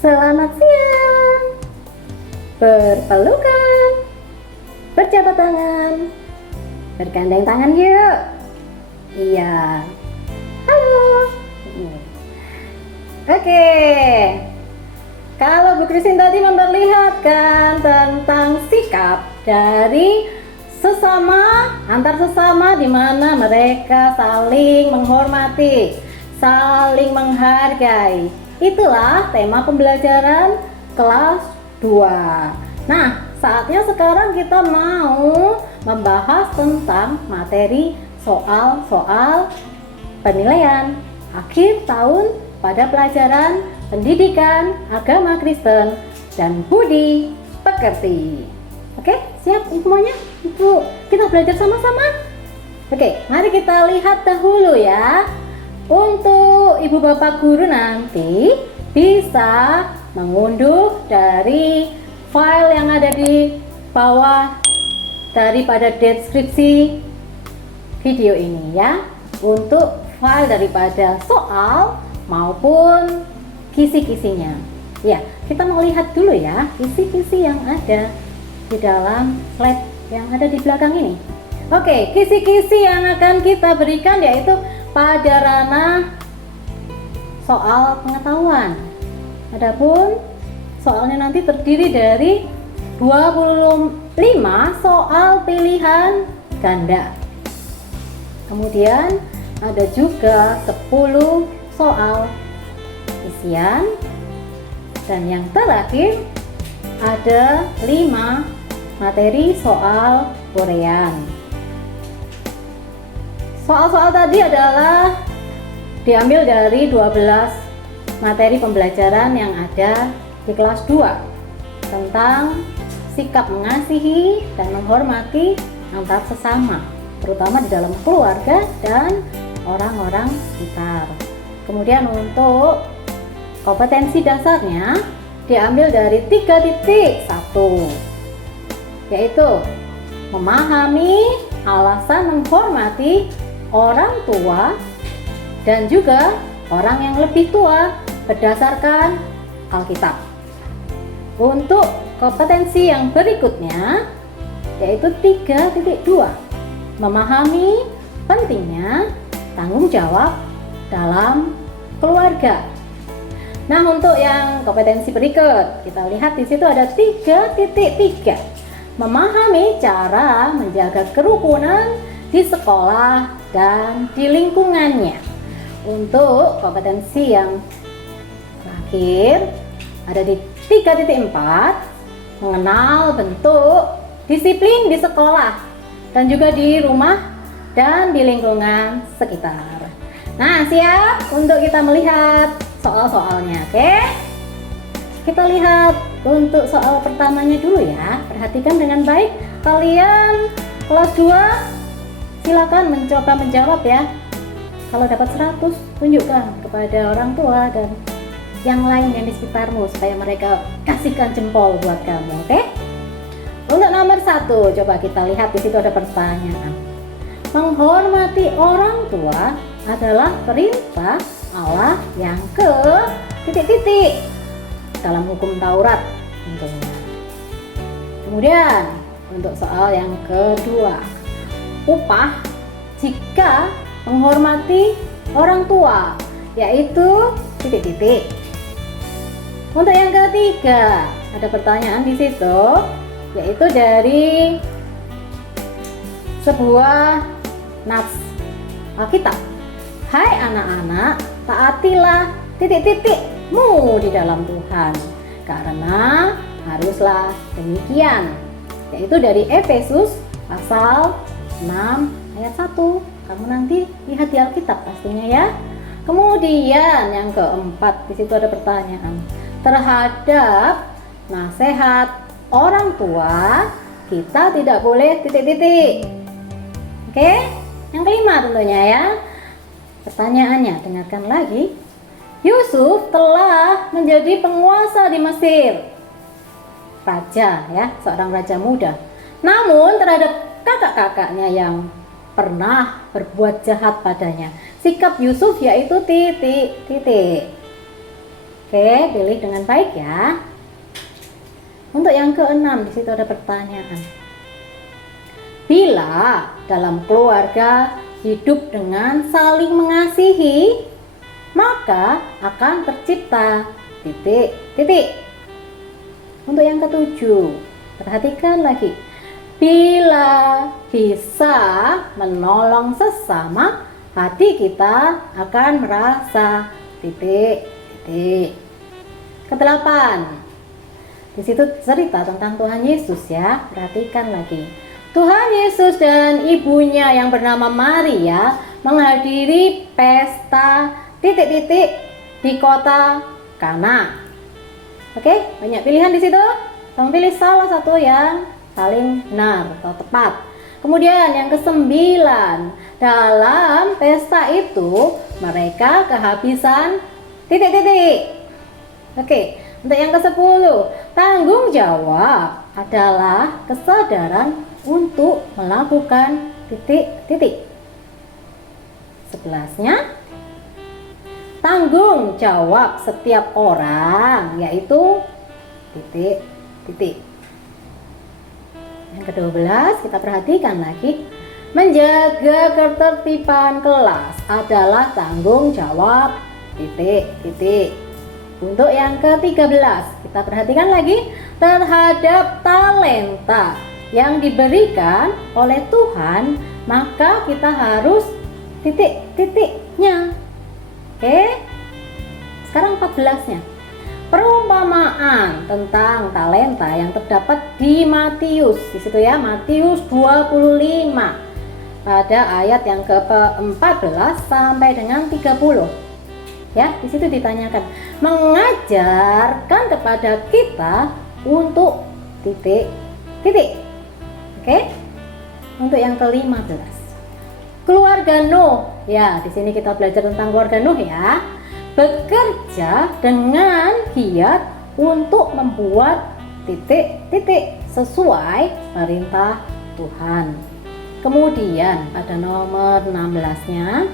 Selamat siang. Berpelukan, berjabat tangan, bergandeng tangan yuk. Iya. Halo. Oke. Kalau Bu Christine tadi memperlihatkan tentang sikap dari antar sesama di mana mereka saling menghormati, saling menghargai. Itulah tema pembelajaran kelas 2. Nah, saatnya sekarang kita mau membahas tentang materi soal-soal penilaian akhir tahun pada pelajaran pendidikan agama Kristen dan budi pekerti. Oke, siap semuanya? Ibu, kita belajar sama-sama. Oke, mari kita lihat dahulu ya. Untuk ibu bapak guru nanti bisa mengunduh dari file yang ada di bawah daripada deskripsi video ini ya, untuk file daripada soal maupun kisi-kisinya. Ya, kita mau lihat dulu ya kisi-kisi yang ada di dalam slide yang ada di belakang ini. Oke, kisi-kisi yang akan kita berikan yaitu pada ranah soal pengetahuan. Adapun soalnya nanti terdiri dari 25 soal pilihan ganda. Kemudian ada juga 10 soal isian, dan yang terakhir ada 5 materi soal uraian. Soal-soal tadi adalah diambil dari 12 materi pembelajaran yang ada di kelas 2 tentang sikap mengasihi dan menghormati antar sesama, terutama di dalam keluarga dan orang-orang sekitar. Kemudian untuk kompetensi dasarnya diambil dari 3.1, yaitu memahami alasan menghormati orang tua dan juga orang yang lebih tua berdasarkan Alkitab. Untuk kompetensi yang berikutnya yaitu 3.2, memahami pentingnya tanggung jawab dalam keluarga. Nah, untuk yang kompetensi berikut, kita lihat di situ ada 3.3, memahami cara menjaga kerukunan di sekolah dan di lingkungannya. Untuk kompetensi yang terakhir ada di 3.4, mengenal bentuk disiplin di sekolah dan juga di rumah dan di lingkungan sekitar. Nah, siap untuk kita melihat soal-soalnya. Oke, kita lihat untuk soal pertamanya dulu ya. Perhatikan dengan baik. Kalian kelas 2 silakan mencoba menjawab ya. Kalau dapat 100, tunjukkan kepada orang tua dan yang lain yang di sekitarmu supaya mereka kasihkan jempol buat kamu. Oke? Untuk nomor 1, coba kita lihat di situ ada pertanyaan. Menghormati orang tua adalah perintah Allah yang ke titik-titik dalam hukum Taurat tentunya. Kemudian untuk soal yang kedua, upah jika menghormati orang tua yaitu titik-titik. Untuk yang ketiga ada pertanyaan di situ, yaitu dari sebuah nats Alkitab. Hai anak-anak, taatilah titik-titikmu di dalam Tuhan, karena haruslah demikian. Yaitu dari Efesus pasal 6 ayat 1. Kamu nanti lihat di Alkitab pastinya ya. Kemudian yang keempat, di situ ada pertanyaan. Terhadap nasihat orang tua, kita tidak boleh titik-titik. Oke? Yang kelima tentunya ya. Pertanyaannya, dengarkan lagi. Yusuf telah menjadi penguasa di Mesir. Raja ya, seorang raja muda. Namun terhadap kakak-kakaknya yang pernah berbuat jahat padanya, sikap Yusuf yaitu titik-titik. Oke, pilih dengan baik ya. Untuk yang keenam, di situ ada pertanyaan. Bila dalam keluarga hidup dengan saling mengasihi, maka akan tercipta titik, titik. Untuk yang ketujuh, perhatikan lagi. Bila bisa menolong sesama, hati kita akan merasa titik, titik. Kedelapan, di situ cerita tentang Tuhan Yesus ya. Perhatikan lagi. Tuhan Yesus dan ibunya yang bernama Maria menghadiri pesta titik, titik di kota Kana. Oke, banyak pilihan di situ. Kamu pilih salah satu yang paling benar atau tepat. Kemudian yang kesembilan, dalam pesta itu mereka kehabisan titik, titik. Oke, untuk yang ke-10, tanggung jawab adalah kesadaran untuk melakukan titik, titik. 11-nya, tanggung jawab setiap orang yaitu titik, titik. Yang ke-12 kita perhatikan lagi, menjaga ketertiban kelas adalah tanggung jawab titik, titik. Untuk yang ke-13 kita perhatikan lagi, terhadap talenta yang diberikan oleh Tuhan maka kita harus titik, titiknya. Oke, sekarang 14-nya, perumpamaan tentang talenta yang terdapat di Matius, di situ ya, Matius 25 pada ayat yang ke-14 sampai dengan 30. Ya, di situ ditanyakan, mengajarkan kepada kita untuk titik, titik. Oke. Untuk yang ke-15, keluarga Nuh. Ya, di sini kita belajar tentang keluarga Nuh ya. Bekerja dengan giat untuk membuat titik, titik sesuai perintah Tuhan. Kemudian pada nomor 16-nya,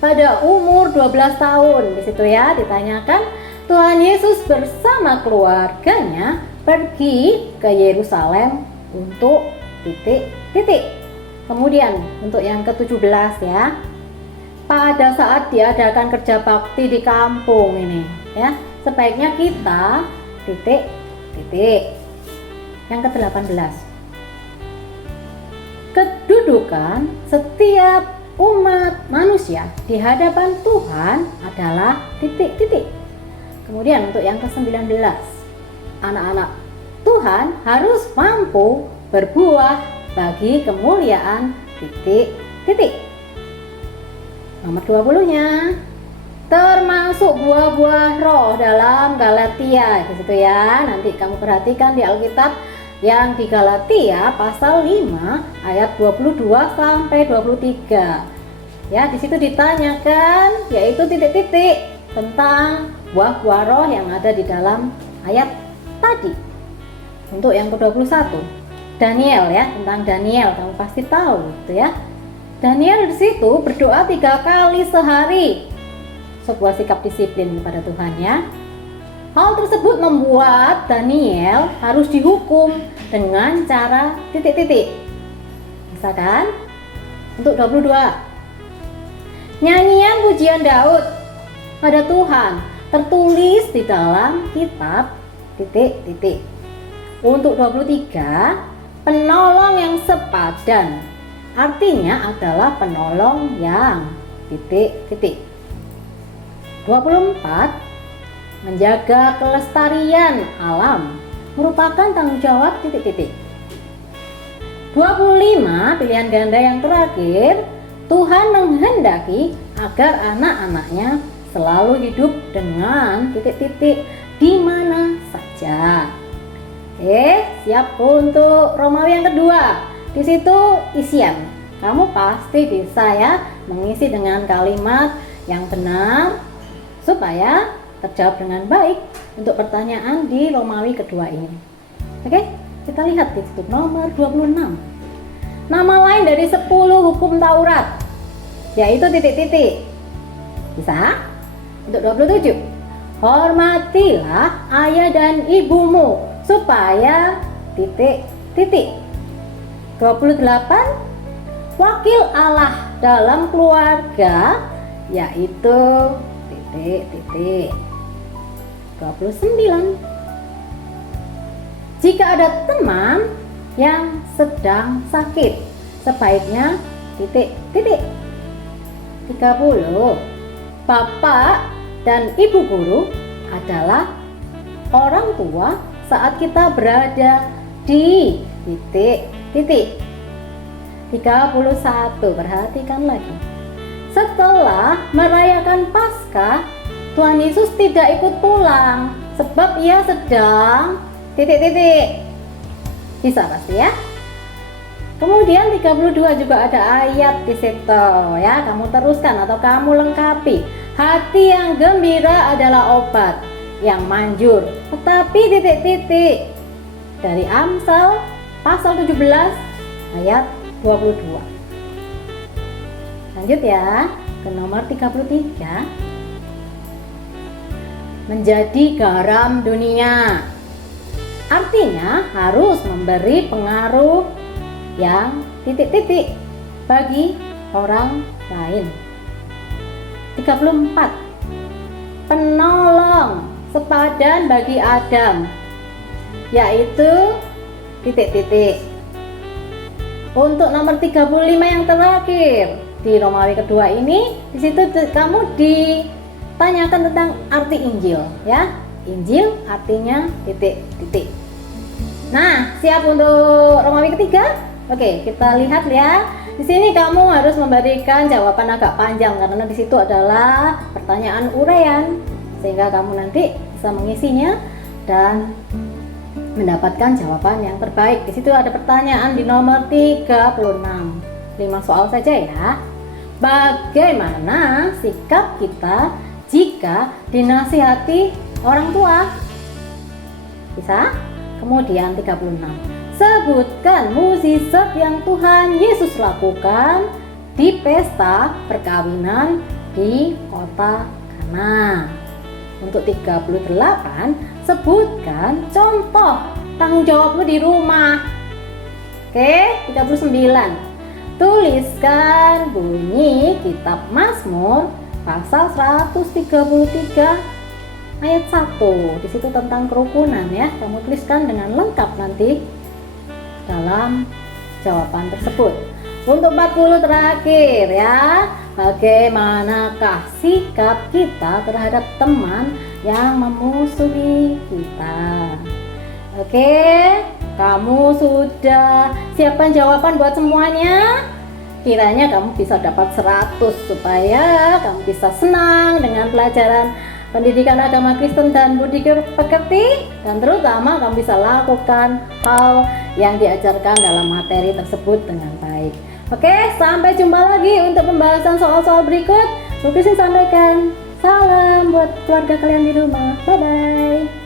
pada umur 12 tahun, di situ ya ditanyakan, Tuhan Yesus bersama keluarganya pergi ke Yerusalem untuk titik, titik. Kemudian untuk yang ke-17 ya, pada saat diadakan kerja bakti di kampung ini ya, sebaiknya kita titik, titik. Yang ke-18, kedudukan setiap umat manusia di hadapan Tuhan adalah titik, titik. Kemudian untuk yang ke-19, anak-anak Tuhan harus mampu berbuah bagi kemuliaan titik, titik. Nomor 20-nya, termasuk buah-buah roh dalam Galatia, di situ ya. Nanti kamu perhatikan di Alkitab yang di Galatia pasal 5 ayat 22 sampai 23. Ya, di situ ditanyakan yaitu titik-titik tentang buah-buah roh yang ada di dalam ayat tadi. Untuk yang ke-21, Daniel ya, tentang Daniel kamu pasti tahu gitu ya. Daniel di situ berdoa 3 kali sehari. Sebuah sikap disiplin kepada Tuhan ya. Hal tersebut membuat Daniel harus dihukum dengan cara titik-titik. Misalkan untuk 22, nyanyian pujian Daud pada Tuhan tertulis di dalam kitab titik-titik. Untuk 23, penolong yang sepadan, artinya adalah penolong yang titik-titik. 24, menjaga kelestarian alam merupakan tanggung jawab titik-titik. 25, pilihan ganda yang terakhir, Tuhan menghendaki agar anak-anaknya selalu hidup dengan titik-titik di mana saja. Siap untuk Romawi yang kedua. Di situ isian. Kamu pasti bisa ya mengisi dengan kalimat yang benar supaya terjawab dengan baik untuk pertanyaan di Romawi kedua ini. Oke, kita lihat di situ nomor 26. Nama lain dari 10 hukum Taurat yaitu titik-titik. Bisa? Untuk 27, hormatilah ayah dan ibumu supaya titik titik. 28, wakil Allah dalam keluarga yaitu titik titik. 29, jika ada teman yang sedang sakit sebaiknya titik titik. 30, bapak dan ibu guru adalah orang tua saat kita berada di titik titik. 31, perhatikan lagi. Setelah merayakan Paskah, Tuhan Yesus tidak ikut pulang sebab ia sedang titik titik. Bisa pasti ya. Kemudian 32 juga ada ayat di situ ya, kamu teruskan atau kamu lengkapi. Hati yang gembira adalah obat yang manjur, tetapi titik titik. Dari Amsal pasal 17 ayat 22. Lanjut ya ke nomor 33. Menjadi garam dunia artinya harus memberi pengaruh yang titik-titik bagi orang lain. 34, penolong sepadan bagi Adam yaitu titik-titik. Untuk nomor 35 yang terakhir di Romawi kedua ini, di situ kamu ditanyakan tentang arti Injil ya. Injil artinya titik-titik. Nah, siap untuk Romawi ketiga? Oke, kita lihat ya. Di sini kamu harus memberikan jawaban agak panjang karena di situ adalah pertanyaan uraian sehingga kamu nanti bisa mengisinya dan mendapatkan jawaban yang terbaik. Di situ ada pertanyaan di nomor 36. 5 soal saja ya. Bagaimana sikap kita jika dinasihati orang tua? Bisa? Kemudian 36. Sebutkan mukjizat yang Tuhan Yesus lakukan di pesta perkawinan di kota Kana. Untuk 38, sebutkan contoh tanggung jawabmu di rumah. Oke, 39. Tuliskan bunyi kitab Mazmur pasal 133 ayat 1. Di situ tentang kerukunan ya. Kamu tuliskan dengan lengkap nanti dalam jawaban tersebut. Untuk 40 terakhir ya, bagaimanakah sikap kita terhadap teman yang memusuhi kita? Oke, kamu sudah siapkan jawaban buat semuanya? Kiranya kamu bisa dapat 100 supaya kamu bisa senang dengan pelajaran pendidikan agama Kristen dan budi pekerti, dan terutama kamu bisa lakukan hal yang diajarkan dalam materi tersebut dengan baik. Oke, sampai jumpa lagi untuk pembahasan soal-soal berikut. Bu Christine sampaikan salam buat keluarga kalian di rumah. Bye bye.